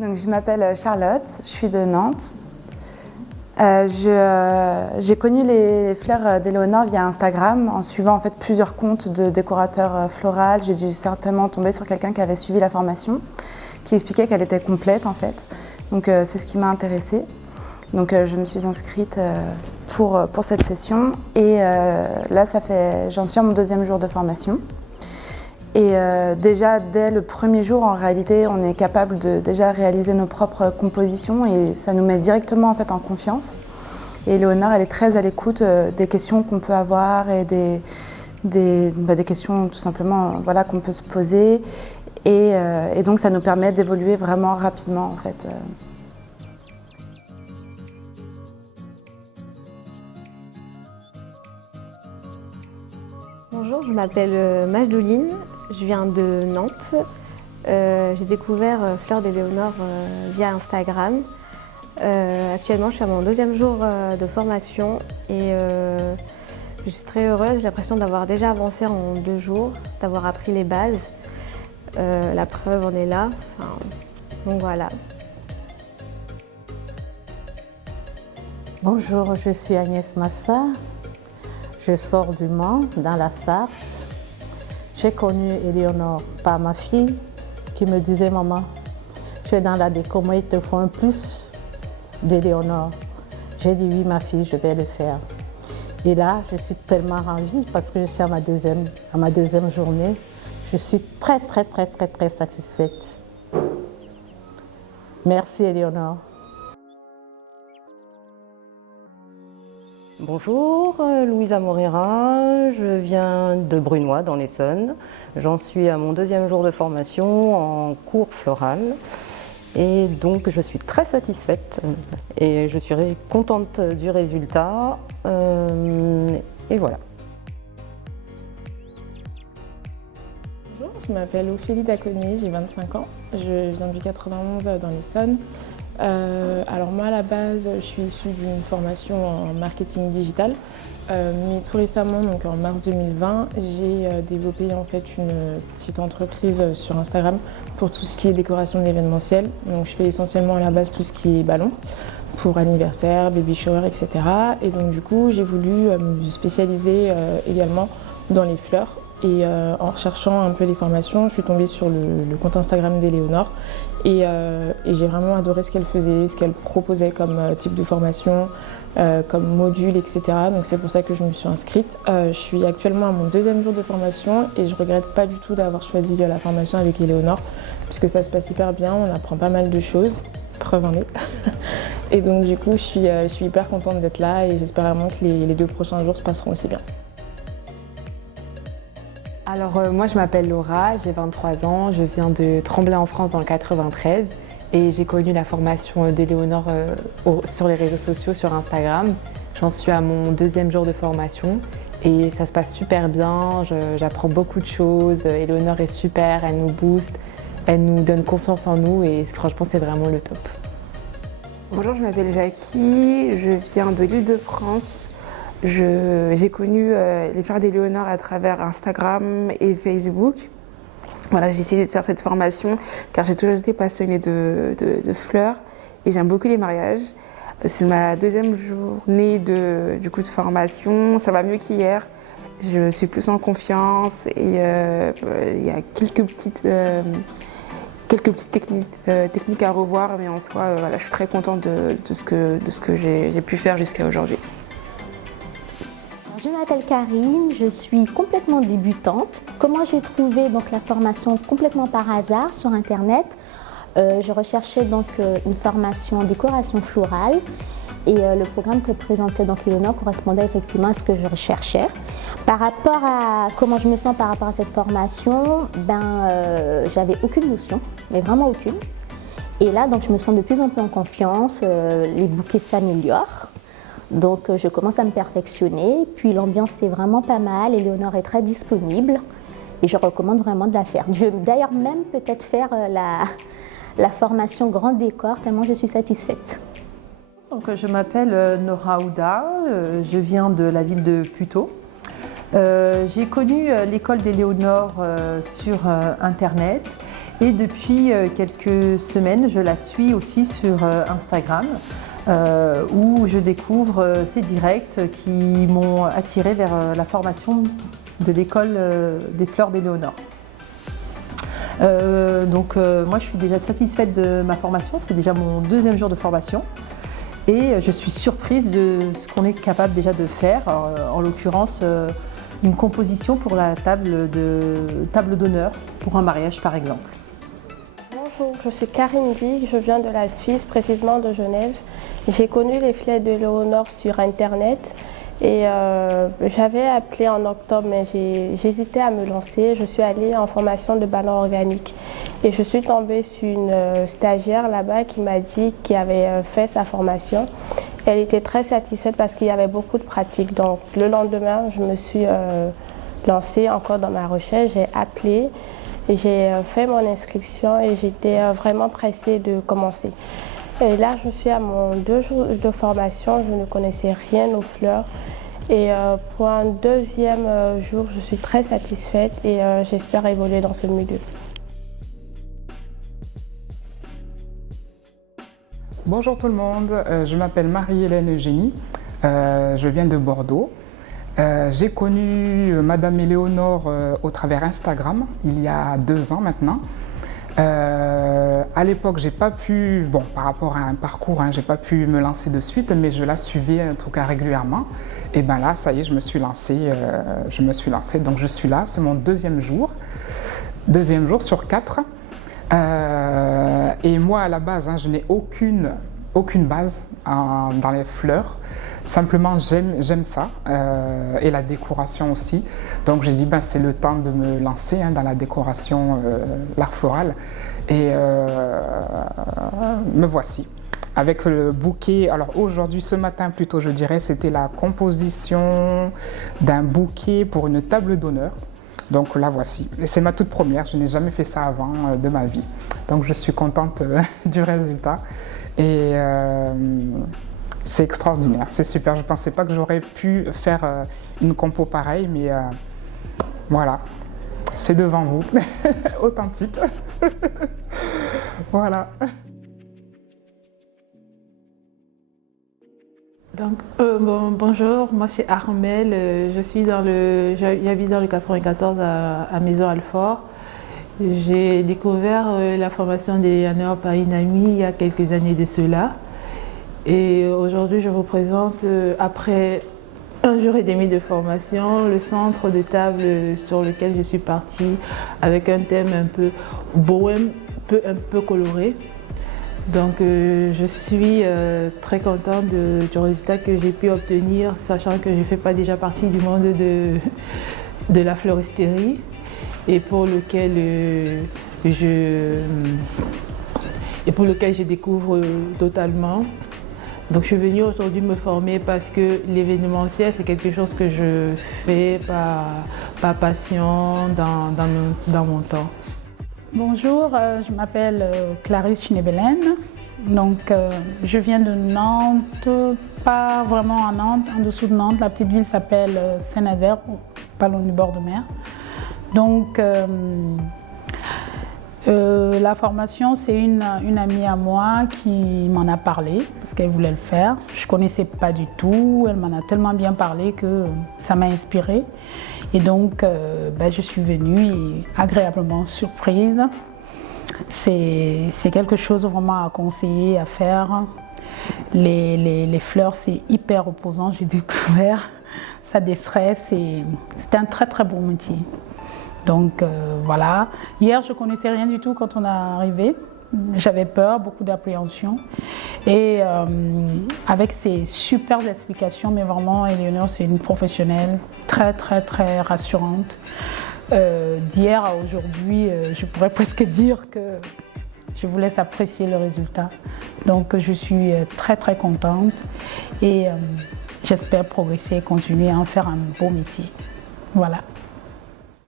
Donc, je m'appelle Charlotte, je suis de Nantes. J'ai connu les fleurs d'Éléonore via Instagram en suivant en fait plusieurs comptes de décorateurs floraux. J'ai dû certainement tomber sur quelqu'un qui avait suivi la formation, qui expliquait qu'elle était complète en fait. Donc c'est ce qui m'a intéressée. Donc je me suis inscrite pour cette session et là j'en suis à mon 2e jour de formation. Et déjà, dès le premier jour, en réalité, on est capable de déjà réaliser nos propres compositions et ça nous met directement en fait en confiance. Et Éléonore, elle est très à l'écoute des questions qu'on peut avoir et des questions tout simplement voilà, qu'on peut se poser. Et donc, ça nous permet d'évoluer vraiment rapidement en fait. Bonjour, je m'appelle Majdoline, je viens de Nantes. J'ai découvert Fleurs d'Éléonore via Instagram. Actuellement, je suis à mon 2e jour de formation et je suis très heureuse. J'ai l'impression d'avoir déjà avancé en 2 jours, d'avoir appris les bases. La preuve en est là. Enfin, donc voilà. Bonjour, je suis Agnès Massa. Je sors du Mans, dans la Sarthe. J'ai connu Éléonore par ma fille qui me disait « Maman, tu es dans la déco, moi il te faut un plus d'Éléonore ». J'ai dit « Oui ma fille, je vais le faire ». Et là, je suis tellement ravie parce que je suis à ma deuxième journée. Je suis très satisfaite. Merci Éléonore. Bonjour, Louisa Moreira, je viens de Brunois dans l'Essonne. J'en suis à mon 2e jour de formation en cours floral et donc je suis très satisfaite et je suis contente du résultat et voilà. Bonjour, je m'appelle Ophélie Daconi, j'ai 25 ans, je viens du 91 dans l'Essonne. Alors moi à la base je suis issue d'une formation en marketing digital, mais tout récemment, donc en mars 2020, j'ai développé en fait une petite entreprise sur Instagram pour tout ce qui est décoration d'événementiel. Donc je fais essentiellement à la base tout ce qui est ballon pour anniversaire, baby shower, etc. Et donc du coup j'ai voulu me spécialiser également dans les fleurs. Et en recherchant un peu les formations, je suis tombée sur le compte Instagram d'Éléonore et j'ai vraiment adoré ce qu'elle faisait, ce qu'elle proposait comme type de formation, comme module, etc. Donc c'est pour ça que je me suis inscrite. Je suis actuellement à mon 2e jour de formation et je regrette pas du tout d'avoir choisi la formation avec Éléonore puisque ça se passe hyper bien, on apprend pas mal de choses, preuve en est. Et donc du coup je suis hyper contente d'être là et j'espère vraiment que les 2 prochains jours se passeront aussi bien. Alors moi je m'appelle Laura, j'ai 23 ans, je viens de Tremblay en France dans le 93 et j'ai connu la formation d'Éléonore sur les réseaux sociaux, sur Instagram. J'en suis à mon 2e jour de formation et ça se passe super bien, j'apprends beaucoup de choses, Éléonore est super, elle nous booste, elle nous donne confiance en nous et franchement c'est vraiment le top. Bonjour, je m'appelle Jackie, je viens de l'Île-de-France. J'ai connu les fleurs d'Éléonore à travers Instagram et Facebook. Voilà, j'ai essayé de faire cette formation car j'ai toujours été passionnée de fleurs et j'aime beaucoup les mariages. C'est ma 2e journée de formation, ça va mieux qu'hier. Je suis plus en confiance et il y a quelques petites techniques à revoir, mais en soi, voilà, je suis très contente de ce que j'ai pu faire jusqu'à aujourd'hui. Je m'appelle Karine, je suis complètement débutante. Comment j'ai trouvé donc la formation complètement par hasard sur internet. Je recherchais donc une formation en décoration florale et le programme que présentait donc Éléonore correspondait effectivement à ce que je recherchais. Par rapport à comment je me sens par rapport à cette formation, j'avais aucune notion, mais vraiment aucune. Et là donc je me sens de plus en plus en confiance, les bouquets s'améliorent. Donc je commence à me perfectionner, puis l'ambiance est vraiment pas mal, Éléonore est très disponible et je recommande vraiment de la faire. Je vais d'ailleurs même peut-être faire la formation grand décor tellement je suis satisfaite. Donc, je m'appelle Nora Ouda, je viens de la ville de Puteaux. J'ai connu l'école d'Éléonore sur internet Et depuis quelques semaines, je la suis aussi sur Instagram, où je découvre ses directs qui m'ont attirée vers la formation de l'école des fleurs d'Éléonore. Moi je suis déjà satisfaite de ma formation, c'est déjà mon 2e jour de formation et je suis surprise de ce qu'on est capable déjà de faire, en l'occurrence une composition pour la table d'honneur pour un mariage par exemple. Bonjour, je suis Karine Vig, je viens de la Suisse, précisément de Genève. J'ai connu les fleurs d'Éléonore sur internet. Et j'avais appelé en octobre, mais j'hésitais à me lancer. Je suis allée en formation de ballon organique. Et je suis tombée sur une stagiaire là-bas qui m'a dit qu'elle avait fait sa formation. Elle était très satisfaite parce qu'il y avait beaucoup de pratiques. Donc le lendemain, je me suis lancée encore dans ma recherche. J'ai appelé, j'ai fait mon inscription et j'étais vraiment pressée de commencer. Et là, je suis à mon 2 jours de formation, je ne connaissais rien aux fleurs. Et pour un 2e jour, je suis très satisfaite et j'espère évoluer dans ce milieu. Bonjour tout le monde, je m'appelle Marie-Hélène Eugénie, je viens de Bordeaux. J'ai connu Madame Éléonore au travers Instagram, il y a 2 ans maintenant. À l'époque, j'ai pas pu, bon, par rapport à un parcours, j'ai pas pu me lancer de suite, mais je la suivais en tout cas régulièrement. Et ben là, ça y est, je me suis lancée, donc je suis là, c'est mon 2e jour sur 4. Et moi, à la base, je n'ai aucune base dans les fleurs. Simplement, j'aime ça et la décoration aussi. Donc j'ai dit, c'est le temps de me lancer dans la décoration, l'art floral. Et me voici. Avec le bouquet, alors aujourd'hui, ce matin plutôt, je dirais, c'était la composition d'un bouquet pour une table d'honneur. Donc la voici. Et c'est ma toute première, je n'ai jamais fait ça avant de ma vie. Donc je suis contente du résultat. Et c'est extraordinaire, c'est super. Je ne pensais pas que j'aurais pu faire une compo pareille, mais voilà, c'est devant vous, authentique. Voilà. Donc, bonjour, moi c'est Armelle, j'habite dans le 94 à Maison-Alfort. J'ai découvert la formation d'Éléonore par une amie il y a quelques années de cela. Et aujourd'hui, je vous présente, après 1 jour et demi de formation, le centre de table sur lequel je suis partie avec un thème un peu bohème, un peu coloré. Donc je suis très contente du résultat que j'ai pu obtenir, sachant que je ne fais pas déjà partie du monde de la floristerie et pour lequel je découvre totalement. Donc je suis venue aujourd'hui me former parce que l'événementiel, c'est quelque chose que je fais par passion dans mon temps. Bonjour, je m'appelle Clarisse Chinebelen. Donc je viens de Nantes, pas vraiment à Nantes, en dessous de Nantes. La petite ville s'appelle Saint-Nazaire, pas loin du bord de mer. Donc la formation, c'est une amie à moi qui m'en a parlé parce qu'elle voulait le faire. Je ne connaissais pas du tout, elle m'en a tellement bien parlé que ça m'a inspirée. Et donc je suis venue et agréablement surprise. C'est quelque chose vraiment à conseiller, à faire. Les fleurs, c'est hyper reposant, j'ai découvert. Ça déstresse et c'est un très très bon métier. Donc voilà. Hier, je ne connaissais rien du tout quand on est arrivé. J'avais peur, beaucoup d'appréhension. Et avec ces super explications, mais vraiment, Éléonore, c'est une professionnelle très, très, très rassurante. D'hier à aujourd'hui, je pourrais presque dire que je vous laisse apprécier le résultat. Donc je suis très, très contente et j'espère progresser et continuer à en faire un beau métier. Voilà.